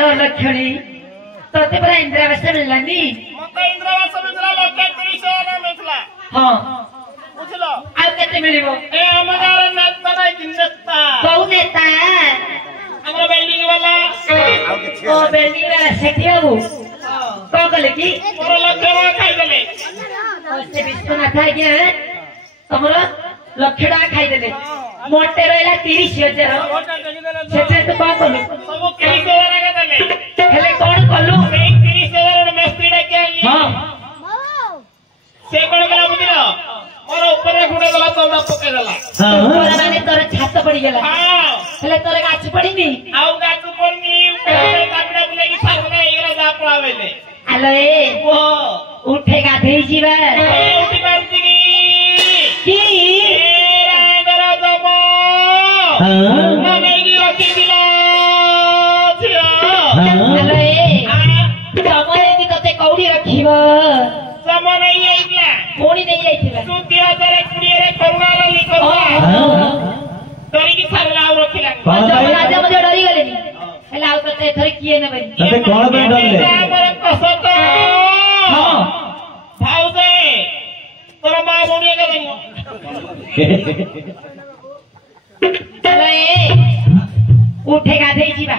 आलो लक्ष्मी तोते पर इंद्रावास मिललानी मते इंद्रावास मिलला लक्ष्य 30,000 मिलला हां बुझलो आ केते मिलिबो ए हमगार नेता नाही नेता कोउ नेता हमरा बिल्डिंग वाला ओ बिल्डिंग वाला सेठी बाबू को कहले की मोर लक्ष्य खाई देले से विश्वनाथ आज्ञा तमरो लक्ष टाका खाई देले मोटे रहला 30,000 सेठे तो कौन कलु सब 30,000 के देले हेले कौन कलु 30,000 मिस्त्री डाके आली हां से कोन गला बुझिलो मोर ऊपर गुडे गला तोड़ा पके देला हां माने तोर छात पड़ी गेला हां हेले तोर गाछ पड़ीनी आउ गाछ पड़नी ऊपर कापड़ा बुले की सामने एगरा जा पड़ावेले आलो ए वो उठे गाधेई जीवा उठी पारती की रांदरा दमो हां नमेगी रखी दिला छिया आलो ए समय की तते कौड़ी रखिबो समय नहीं आइला कोणी नहीं जाइतिला तू 2020 रे करुणा लिखो तोरी की सरला रखिला राजा मजे डरी गलेनी हेला आउ तते थरे किए न बई तते कोन पे डरले हमर कसत हां भाउजे तोर मां बोनिया के चलो ए उठे गाधेई जीवा